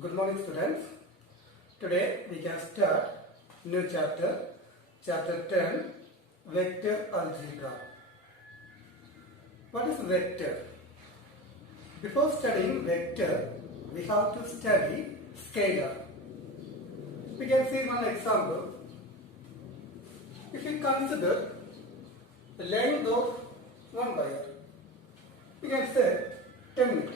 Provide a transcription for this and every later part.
Good morning, students. Today we can start new chapter, chapter 10, vector algebra. What is vector? Before studying vector, we have to study scalar. We can see one example. If we consider the length of one wire, we can say 10 meters.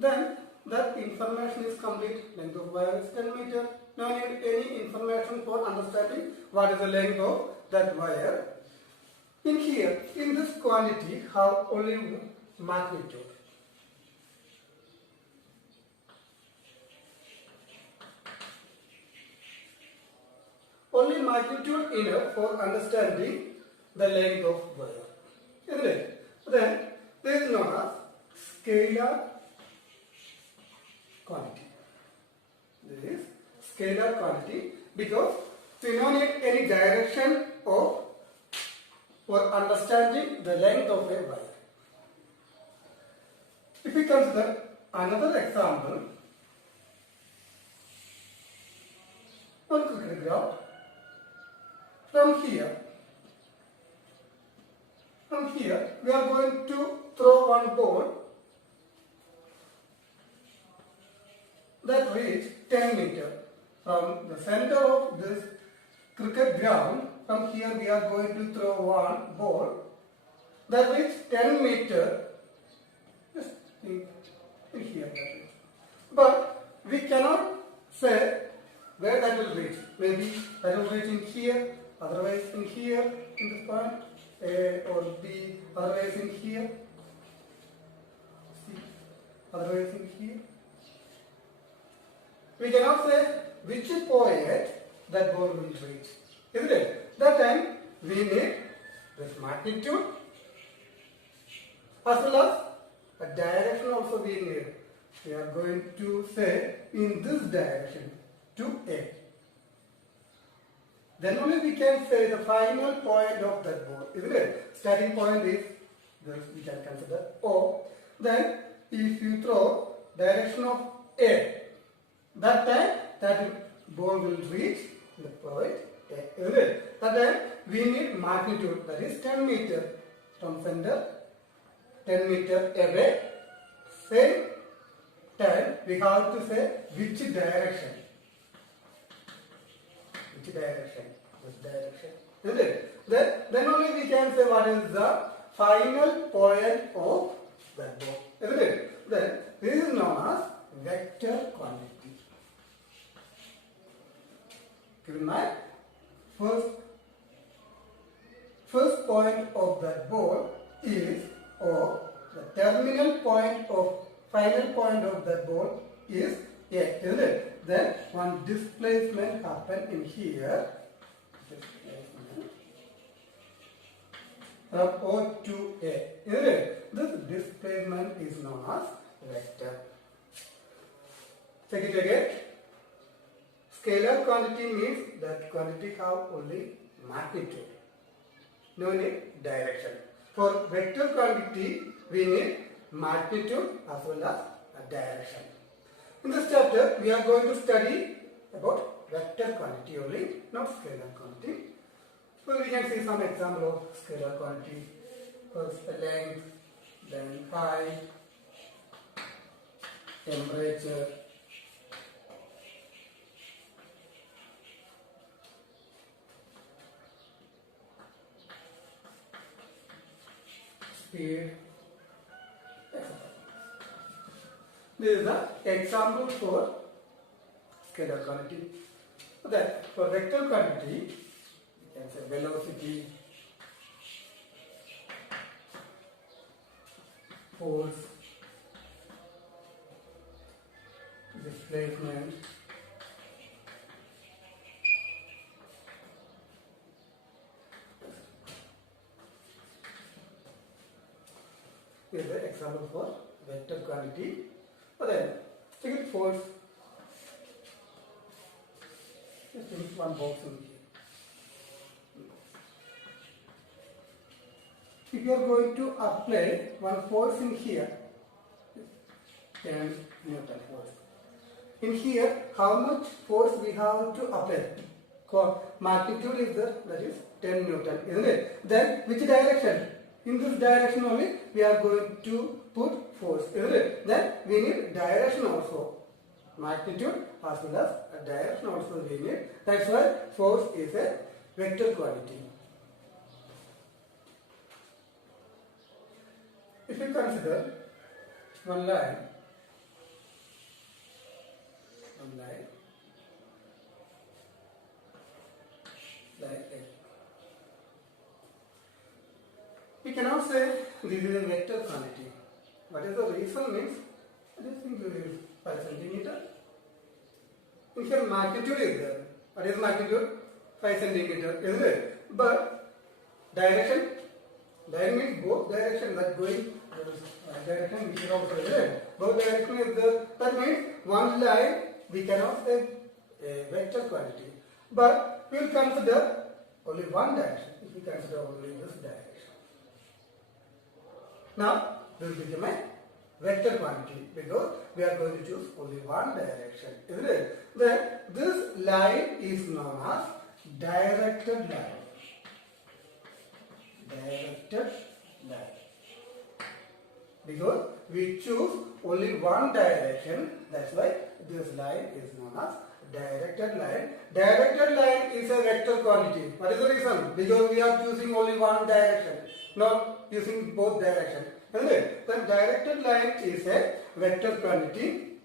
Then that information is complete. Length of wire is 10 meters. No need any information for understanding what is the length of that wire. In here, in this quantity, have only magnitude. Only magnitude enough for understanding the length of wire, isn't it? Then this is known as scalar quantity. This is scalar quantity because we don't need any direction of for understanding the length of a wire. If we consider another example, one cricket ground. From here, we are going to throw one ball that reach 10 meters. From the center of this cricket ground, from here we are going to throw one ball that reach 10 meters. Just think in here. But we cannot say where that will reach. Maybe that will reach in here, otherwise in here, in this point, A or B, otherwise in here, C, otherwise in here. We cannot say which point that ball will reach, isn't it? That time we need this magnitude as well as a direction also we need. We are going to say in this direction to A. Then only we can say the final point of that ball, isn't it? Starting point is this, we can consider O. Then if you throw direction of A, that time that ball will reach the point A, isn't it? That time we need magnitude, that is 10 meters from center, 10 meters away. Same time we have to say which direction. Which direction? This direction, isn't it? Then only we can say what is the final point of that ball, isn't it? Then this is known as vector quantity. Given my first point of that ball is, or the terminal point of final point of that ball is A, isn't it? Then one displacement happen in here. From O to A, isn't it? This displacement is known as vector. Check it again. Scalar quantity means that quantity have only magnitude. No need direction. For vector quantity, we need magnitude as well as a direction. In this chapter, we are going to study about vector quantity only, not scalar quantity. So we can see some example of scalar quantity. First the length, then height, temperature, speed, etc. This is the example for scalar quantity. Then for vector quantity, we can say velocity, force, displacement, this is the example for vector quantity. But then, take it force. Just think one box in here. If you are going to apply one force in here, 10 Newton force. In here, how much force we have to apply? Magnitude is there, that is 10 Newton, isn't it? Then which direction? In this direction only we are going to put force, isn't it? Then we need direction also. Magnitude as well as a direction also we need. That's why force is a vector quantity. If you consider one line like this. We cannot say this is a vector quantity. What is the reason means? I just think this is 5 centimeter. In here magnitude is there. What is magnitude? 5 centimeter, isn't it? But direction means both direction that going direction which is also there. Both direction is there. That means one line we cannot say a vector quantity. But we will consider only one direction. If we consider only this direction. Now this will become a vector quantity because we are going to choose only one direction, isn't it? Then this line is known as directed line. Directed line. Because we choose only one direction, that's why this line is known as directed line. Directed line is a vector quantity. What is the reason? Because we are choosing only one direction, not using both directions. Isn't it? Then directed line is a vector quantity.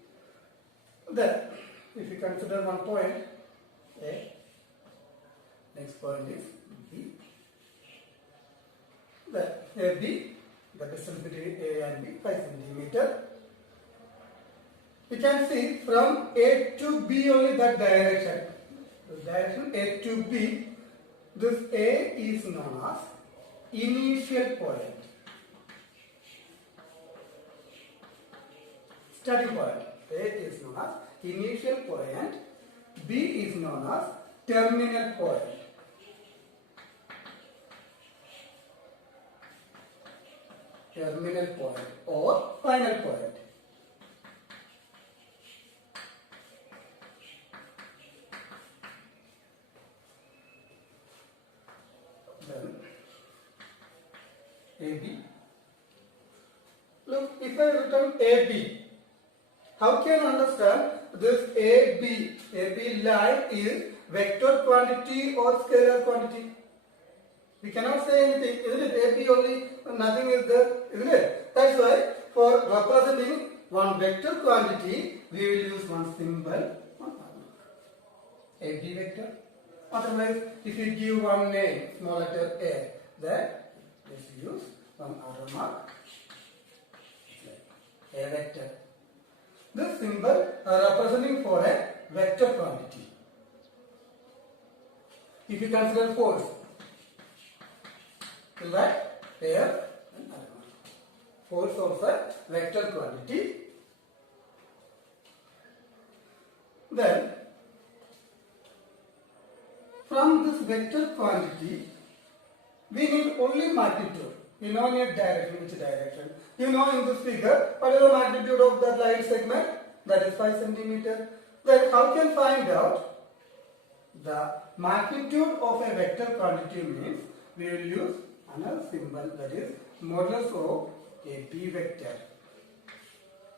Then, if you consider one point A, next point is B. Then AB, the distance between A and B, 5 centimeter. We can see from A to B only that direction. The direction A to B, this A is known as initial point. Starting point. A is known as initial point. B is known as terminal point. Terminal point or final point. Then AB. Look, if I written AB, how can you understand this AB line is vector quantity or scalar quantity? We cannot say anything, isn't it? AB only, nothing is there, isn't it? That's why for representing one vector quantity, we will use one symbol, AB vector. Otherwise, if you give one name, small letter A, then let's use one arrow mark, A vector. This symbol representing for a vector quantity. If you consider force, is that here and arrow mark. Force also a vector quantity. Then from this vector quantity, we need only magnitude. We don't need direction, which direction. You know in this figure, what is the magnitude of that line segment? That is 5 centimeter. Then how can find out the magnitude of a vector quantity means we will use another symbol, that is modulus of a B vector.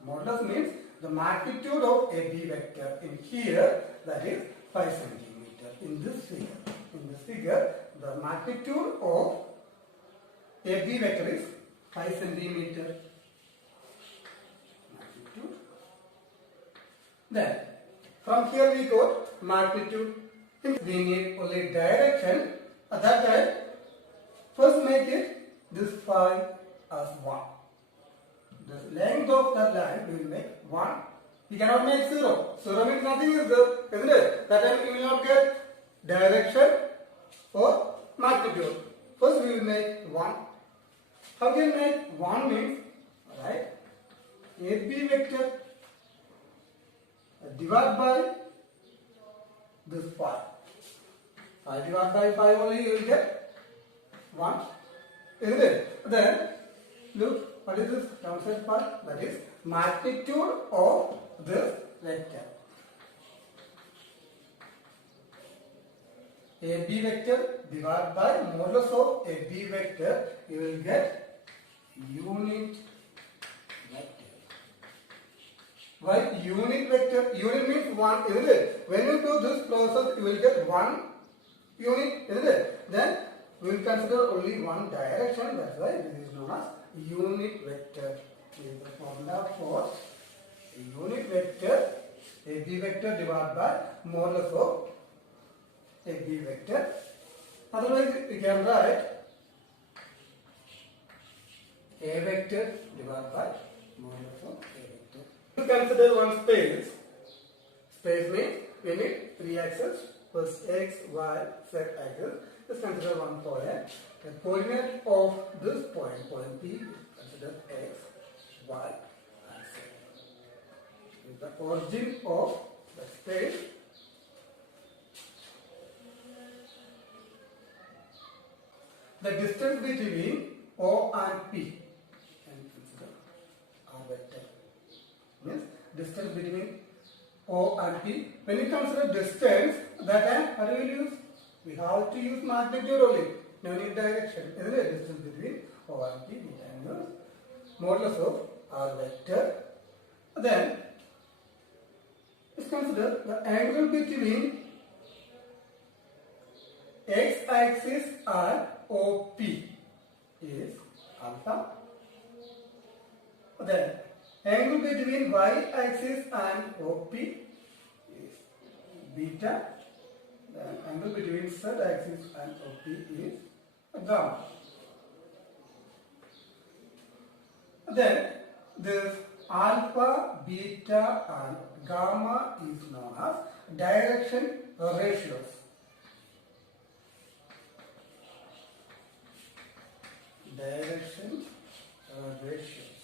Modulus means the magnitude of a B vector. In here, that is 5 centimeter. In this figure, the magnitude of a B vector is 5 centimeter. Magnitude. Then, from here we got magnitude. If we need only direction, at that time, first make it this 5 as 1. The length of that line we will make 1. We cannot make 0. 0 means nothing is there, isn't it? That time we will not get direction or magnitude. First we will make 1. How can we make 1 means, right? AB vector divide by this 5. 5 divided by 5 only you will get 1. Isn't it? Then look, what is this downside part? That is magnitude of this vector. AB vector divided by modulus of AB vector, you will get unit vector. Why unit vector? Unit means one, isn't it? When you do this process, you will get one unit, isn't it? Then we will consider only one direction. That's why this is known as unit vector. This is the formula for unit vector. AB vector divided by modulus of AB vector. Otherwise, we can write A vector divided by modulus of A vector. To consider one space. Space means we need three axes. First x, y, z axis. Let's consider one point. The coordinate of this point, point P, is considered x, y, and z. Is the origin of the space. The distance between O and P can consider R vector. Means distance between O and P. When you consider distance, that time what do we use? We have to use magnitude only, no need direction. Isn't it? Distance between O and P, we can use modulus of R vector. Then let's consider the angle between x axis and OP is alpha. Then angle between y axis and OP is beta. Then angle between z axis and OP is gamma. Then this alpha, beta and gamma is known as direction ratios. Direction ratios.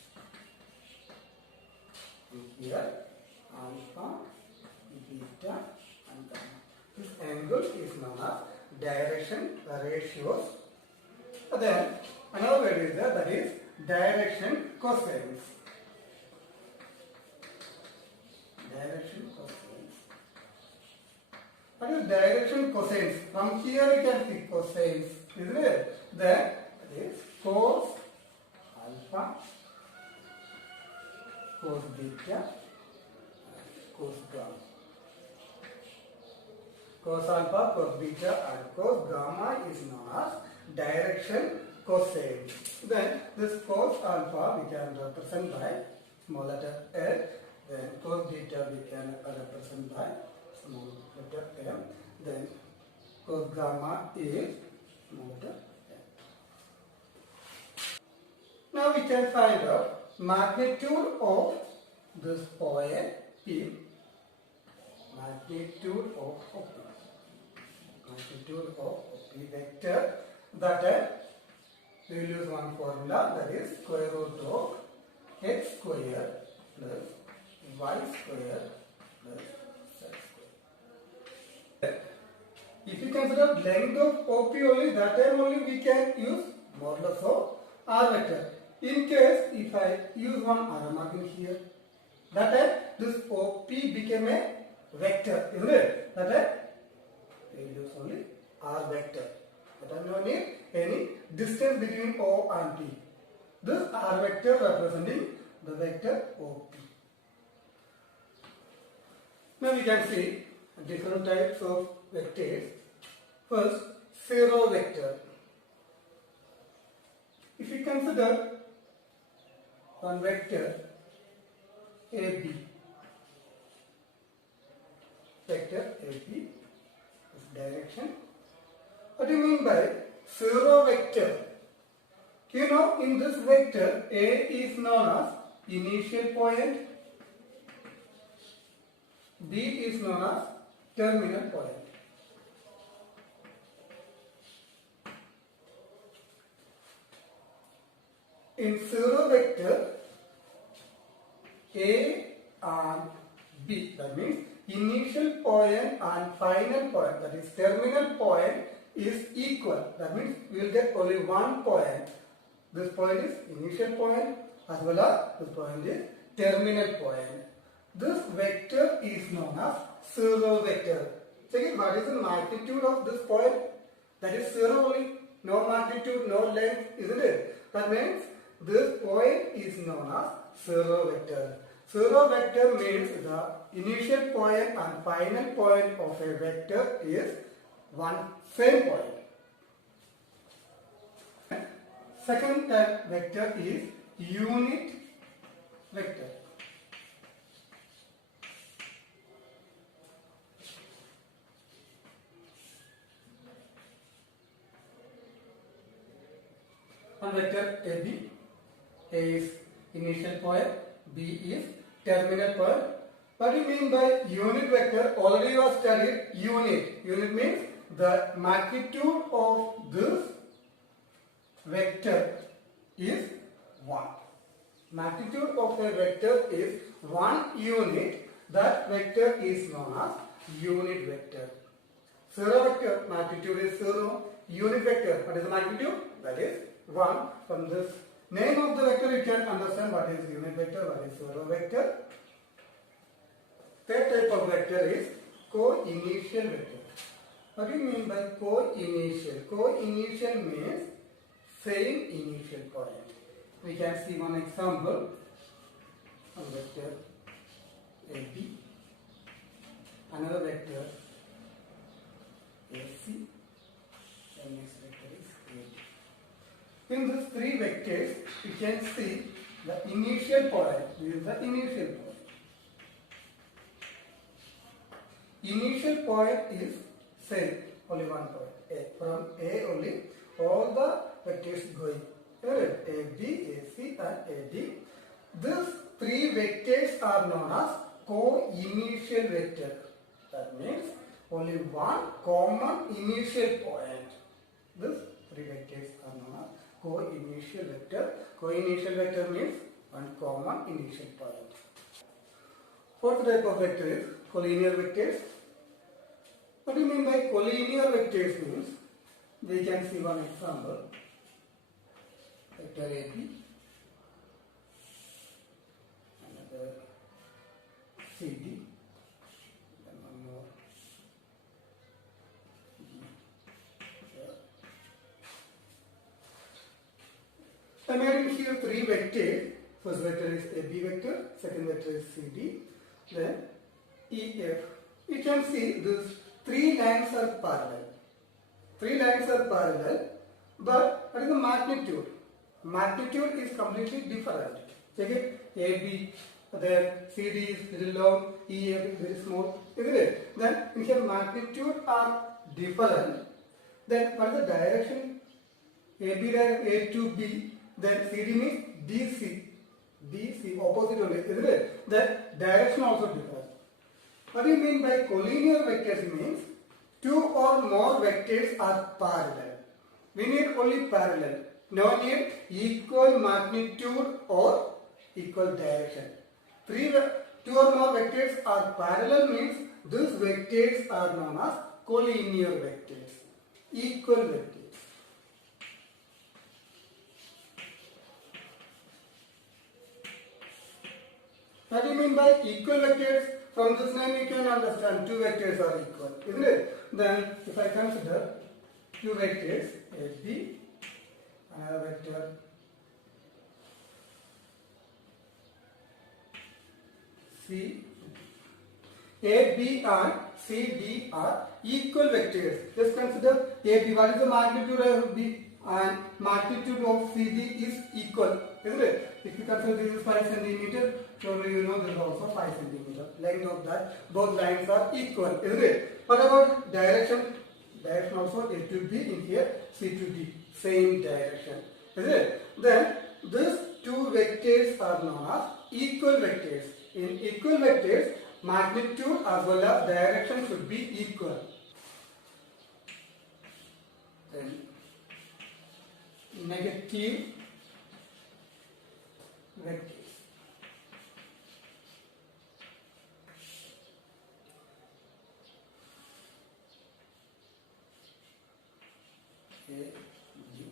Here alpha, beta and gamma. This angle is known as direction ratios. Then another word is there, that is direction cosines. Direction cosines. What is direction cosines? From here you can see cosines, isn't it? Then it is cos alpha, cos beta, and cos gamma. Cos alpha, cos beta and cos gamma is known as direction cosine. Then this cos alpha we can represent by small letter L. Then cos beta we can represent by small letter M. Then cos gamma is small letter M. Now we can find out magnitude of this point P. Magnitude of OP. Magnitude of OP vector. That we will use one formula, that is square root of x square plus y square plus z square. If you consider length of OP only, that time only we can use modulus of R vector. In case if I use one arrow marking here, that time this OP became a vector, isn't it? That time we will use only R vector. That time no need any distance between O and P. This R vector representing the vector OP. Now we can see different types of vectors. First, zero vector. If you consider one vector AB, vector AB, this direction. What do you mean by zero vector? You know, in this vector, A is known as initial point, B is known as terminal point. In zero vector, A and B, that means initial point and final point, that is terminal point, is equal. That means we will get only one point. This point is initial point as well as this point is terminal point. This vector is known as zero vector. Second, what is the magnitude of this point? That is zero only. No magnitude, no length, isn't it? That means this point is known as zero vector. Zero vector means the initial point and final point of a vector is one same point. Second type vector is unit vector. One vector AB, A is initial point, B is terminal point. What do you mean by unit vector? Already you have studied unit. Unit means the magnitude of this vector is 1. Magnitude of a vector is 1 unit. That vector is known as unit vector. Zero vector, magnitude is 0. Unit vector, what is the magnitude? That is 1. From this name of the vector you can understand what is unit vector, what is zero vector. Third type of vector is co-initial vector. What do you mean by co-initial? Co-initial means same initial point. We can see one example. One vector AB, another vector AC, and next vector is AD. In these three vectors, you can see the initial point. This is the initial point. Initial point is same, only one point. A. From A only, all the vectors going. AB, AC and AD. These three vectors are known as co-initial vector. That means only one common initial point. These three vectors are known as co-initial vector. Co-initial vector means one common initial point. Fourth type of vector is collinear vectors. What do you mean by collinear vectors means? We can see one example. Vector AB, another CD, then one more I made here three vectors. First vector is AB vector, second vector is CD, then EF. You can see these three lines are parallel. Three lines are parallel, but what is the magnitude? Magnitude is completely different. Check it. AB, then CD is little long, EF is very small, isn't it? Then in here magnitude are different. Then what is the direction? AB direction A to B. Then CD means DC. DC opposite only, isn't it? Then direction also different. What do you mean by collinear vectors means two or more vectors are parallel. We need only parallel. No need equal magnitude or equal direction. Two or more vectors are parallel means these vectors are known as collinear vectors. Equal vectors. What do you mean by equal vectors? From this name you can understand two vectors are equal, isn't it? Then if I consider two vectors AB, another vector C, AB and CD are equal vectors. Just consider AB. What is the magnitude of B? And magnitude of CD is equal, isn't it? If you consider this is 5 centimeter, surely you know this is also 5 centimeter. Length of that, both lines are equal, isn't it? What about direction? Direction also A to B in here, C to D, same direction, isn't it? Then these two vectors are known as equal vectors. In equal vectors, magnitude as well as direction should be equal. Then negative vectors. A, G.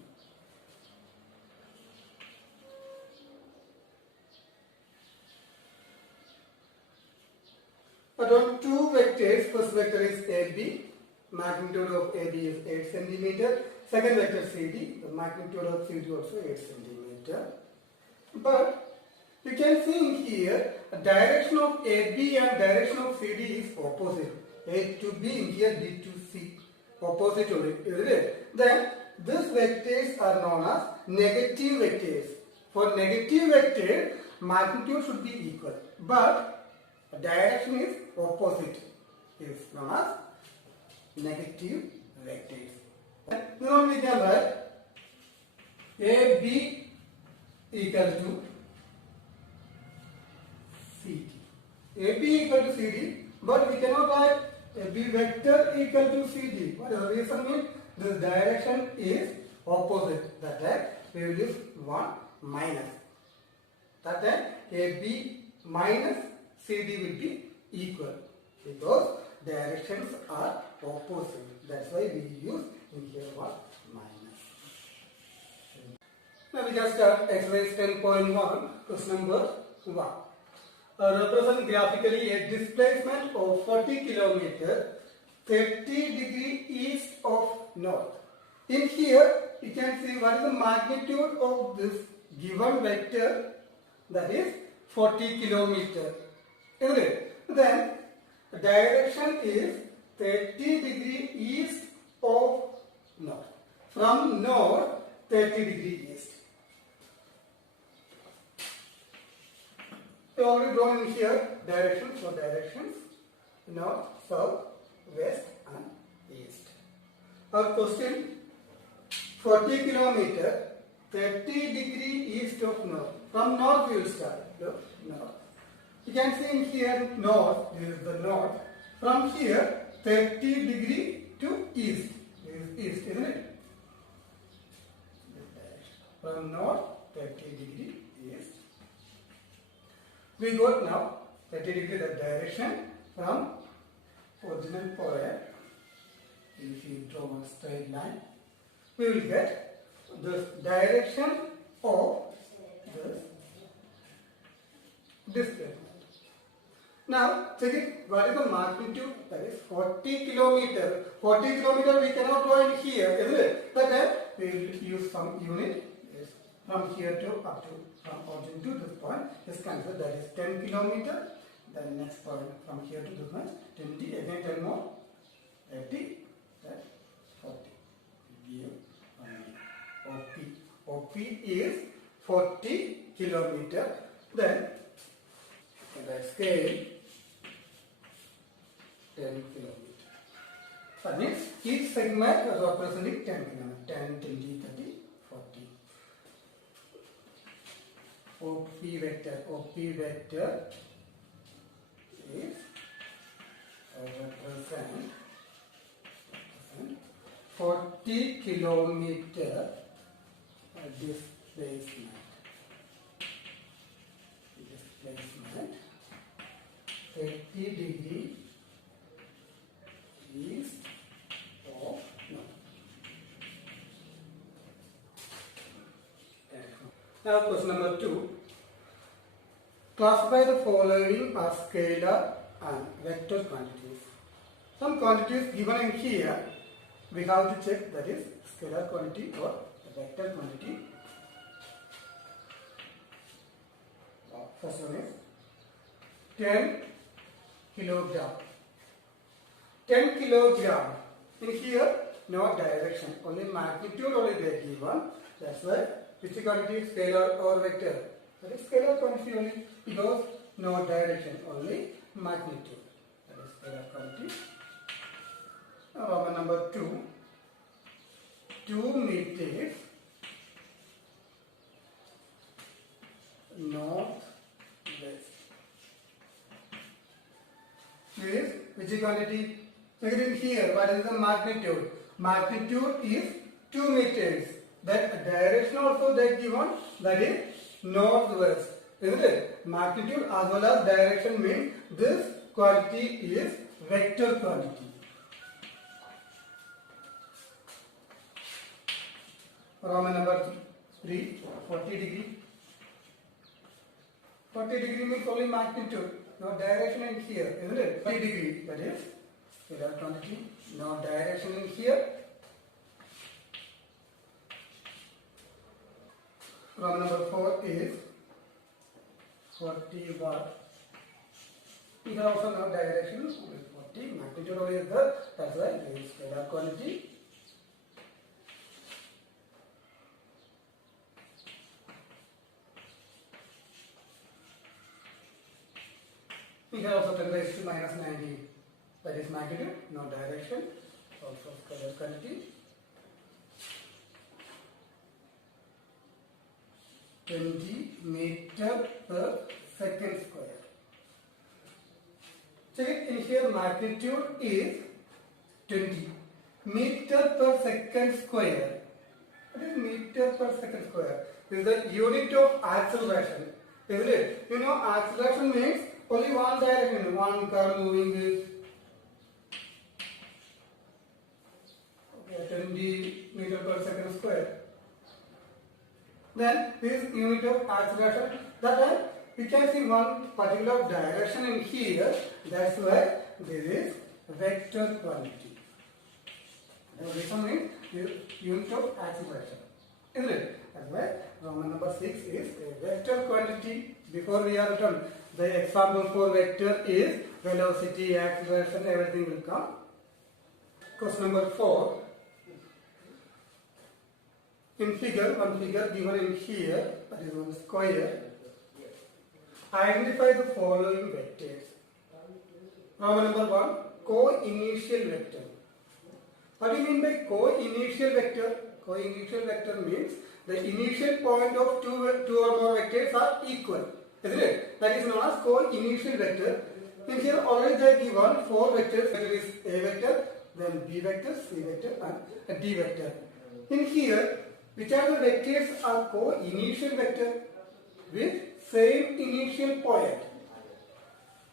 But on two vectors, first vector is AB, magnitude of AB is 8 centimeter. Second vector CD, the magnitude of CD also 8 centimeter. But you can see in here, direction of AB and direction of CD is opposite. A to B in here, B to C. Opposite only, isn't it? Then these vectors are known as negative vectors. For negative vector, magnitude should be equal. But direction is opposite. Is known as negative vectors. Now we can write AB equal to CD. AB equal to CD, but we cannot write AB vector equal to CD. What is the reason? Means this direction is opposite. That is, we will use 1 minus. That is, AB minus CD will be equal because directions are opposite. That's why we use in here 1 minus. Now we can start exercise 10.1, question number 1. Represent graphically a displacement of 40 km 30 degree east of north. In here you can see what is the magnitude of this given vector, that is 40 km. Isn't it? Then the direction is 30 degree east of north. From north 30 degree east. We already drawn in here directions. So directions north, south, west and east. Our question, 40 km 30 degree east of north. From north we will start. Look, north. You can see in here north, this is the north. From here 30 degree to east. This is east, isn't it? From north 30 degree east. We got now 30 degree the direction from original point. If you draw a straight line, we will get the direction of this displacement. Now check it, what is the magnitude? That is 40 km. 40 km we cannot draw in here, isn't it? But then we will use some unit. Yes. From here to up to, from origin to this point is considered, that is 10 km. Then next point from here to this much 20, again 10 more 30, that 40. Give OP is 40 km. Then the scale 10 km. That means each segment is representing 10 km. 10, 20, 30, 40. OP vector is represent 40 kilometer displacement. 30 degree east of north. Now question number 2. Classify the following as scalar and vector quantities. Some quantities given in here, we have to check, that is scalar quantity or vector quantity. First one is 10 kilogram. 10 kilogram. In here, no direction, only magnitude only they are given. That's why which quantity is scalar or vector? That is scalar quantity only, because no direction, only magnitude. That is scalar quantity. Now Roman number 2. 2 meters north west. This which quantity? Check it in here. What is the magnitude? Magnitude is 2 meters. That direction also they given, that is northwest. Isn't it? Magnitude as well as direction means this quantity is vector quantity. Roman number 3, 40 degree. 40 degree means only magnitude, no direction in here, isn't it? 40 degree, that is scalar quantity, no direction in here. Problem number 4 is 40 watt. We can also know direction with 40, magnitude only is there, that's why it is scalar quantity. We can also 10 raised to minus 90, that is magnitude, no direction, also scalar quantity. 20 meter per second square. Check in here, magnitude is 20 meter per second square. What is meter per second square? This is the unit of acceleration, isn't it? You know, acceleration means only one direction, one car moving this. Okay, 20 meter per second square. Then this unit of acceleration, that we can see one particular direction in here. That's why this is vector quantity. This one is the unit of acceleration, isn't it? That's why Roman number 6 is a vector quantity. Before we are done, the example for vector is velocity, acceleration, everything will come. Question number 4. In figure, one figure given in here, that is one square, identify the following vectors. Problem number 1, co-initial vector. What do you mean by co-initial vector? Co-initial vector means the initial point of two or more vectors are equal, isn't it? That is known as co-initial vector. In here already they are given 4 vectors. There is A vector, then B vector, C vector and a D vector. In here, which are the vectors are co-initial vector with same initial point?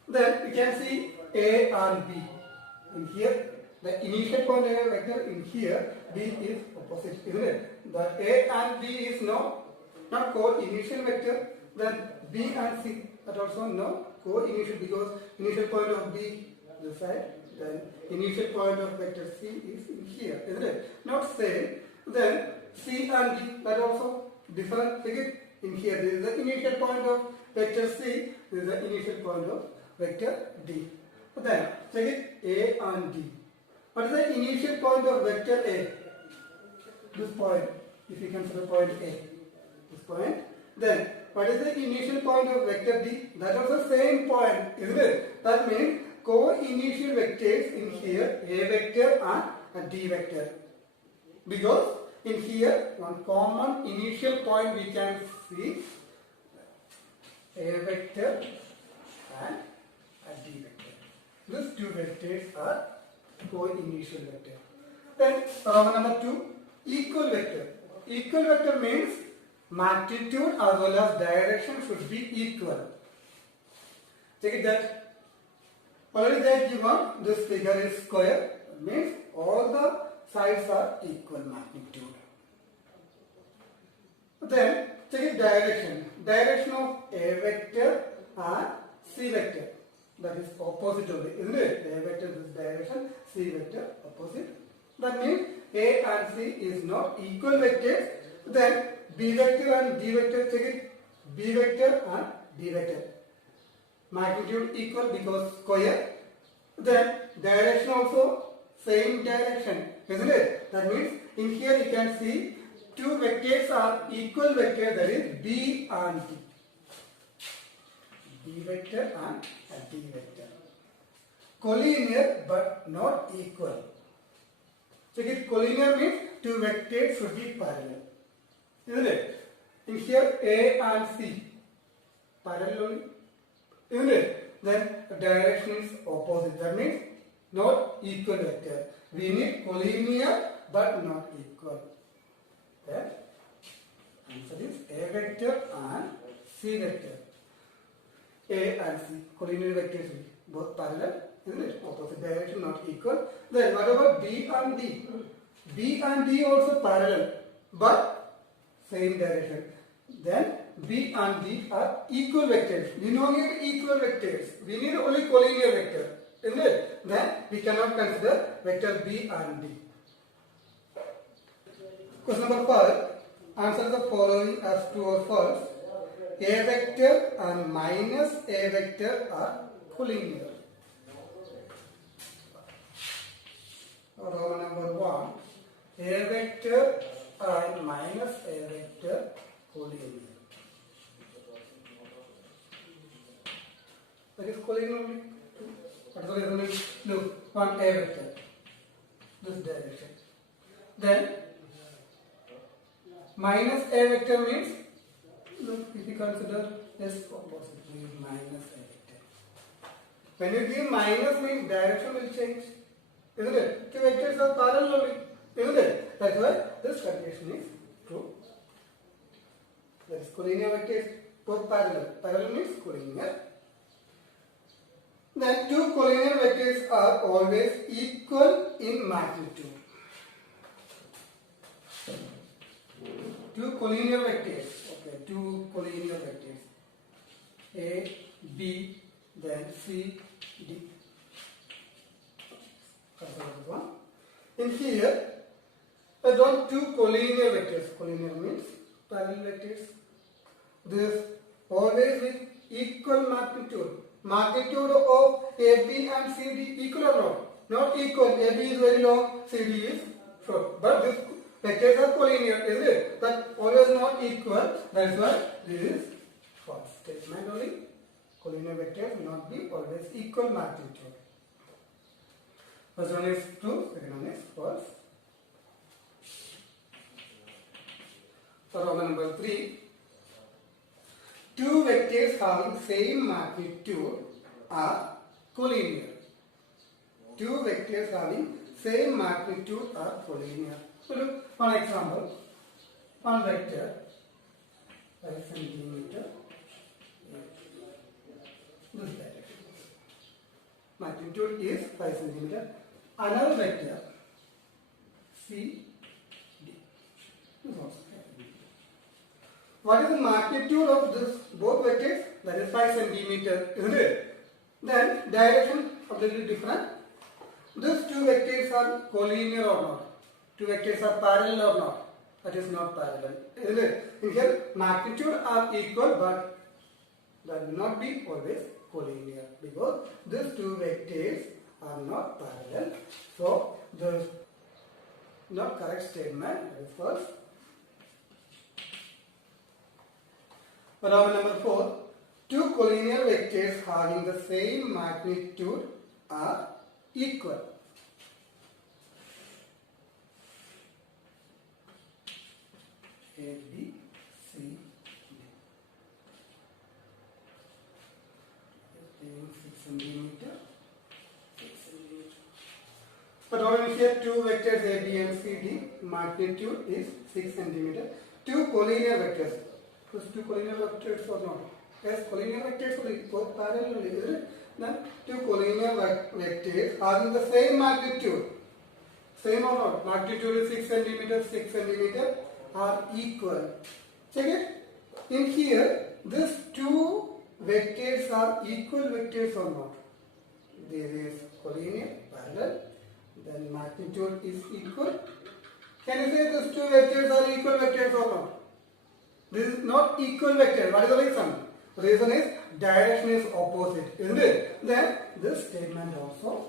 Then we can see A and B. In here, the initial point of a vector, in here B is opposite, isn't it? That A and B is not co-initial vector. Then B and C, that also no co-initial, because initial point of B this side, then initial point of vector C is in here, isn't it? Not same. Then C and D, that also different. Take it in here. This is the initial point of vector C. This is the initial point of vector D. Then take it A and D. What is the initial point of vector A? This point. If you consider point A, this point. Then what is the initial point of vector D? That is the same point, isn't it? That means co-initial vectors in here, A vector and a D vector. Because in here, one common initial point we can see A vector and a D vector. These two vectors are co-initial vector. Then problem number 2, equal vector. Equal vector means magnitude as well as direction should be equal. Check it that already they are given this figure is square, means all the sides are equal magnitude. Then check it direction. Direction of A vector and C vector. That is opposite only, isn't it? A vector this direction, C vector opposite. That means A and C is not equal vectors. Then B vector and D vector, check it. B vector and D vector. Magnitude equal because square. Then direction also same direction, isn't it? That means in here you can see two vectors are equal vector, that is B and D. B vector and a D vector. Collinear but not equal. Check it, collinear means two vectors should be parallel, isn't it? In here A and C parallel only, isn't it? Then the direction is opposite, that means not equal vector. We need collinear but not equal. Then answer is A vector and C vector. A and C, collinear vectors both parallel, isn't it? Opposite direction, not equal. Then what about B and D? B and D also parallel but same direction. Then B and D are equal vectors. We don't need equal vectors. We need only collinear vector. Isn't it? Then we cannot consider vector B and D. Question number 5. Answer the following as true or false. A vector and minus A vector are collinear. Roman number 1. A vector and minus A vector collinear. That is collinear only. What is the reason? Look, one A vector, this direction. Then minus A vector means, look, if you consider this opposite, we use minus A vector. When you give minus means direction will change, isn't it? Two vectors are parallel only, isn't it? That's why this condition is true. That is collinear vectors, both parallel. Parallel means collinear. Then two collinear vectors are always equal in magnitude. Two collinear vectors, okay, two collinear vectors, A, B, then C, D. In here, I draw two collinear vectors. Collinear means parallel vectors. This always with equal magnitude. Magnitude of AB and CD equal or not? Not equal. AB is very long, CD is short. But this vectors are collinear, is it? But always not equal. That is why this is false statement only. Collinear vectors will not be always equal magnitude. First one is true, second one is false. For Roman number 3. Two vectors having same magnitude are collinear. Two vectors having same magnitude are collinear. So look, one example. One vector 5 centimeter. This direction. Magnitude is 5 centimeter. Another vector C D. This also. What is the magnitude of this both vectors? That is 5 centimeter, isn't it? Then direction completely different. These two vectors are collinear or not? Two vectors are parallel or not? That is not parallel, isn't it? In here magnitude are equal, but that will not be always collinear because these two vectors are not parallel. So the not correct statement is false. Problem number 4. Two collinear vectors having the same magnitude are equal. A, B, C, D. 6 centimeter. But over here two vectors A, B and C, D, magnitude is 6 centimeter. Two collinear vectors. Those two collinear vectors or not? Yes, collinear vectors will both parallel, isn't it? Then two collinear vectors having the same magnitude. Same or not? Magnitude is 6 centimeter, 6 centimeter are equal. Check it. In here, these two vectors are equal vectors or not? This is collinear, parallel. Then magnitude is equal. Can you say these two vectors are equal vectors or not? This is not equal vector. What is the reason? The reason is direction is opposite, isn't it? Then this statement also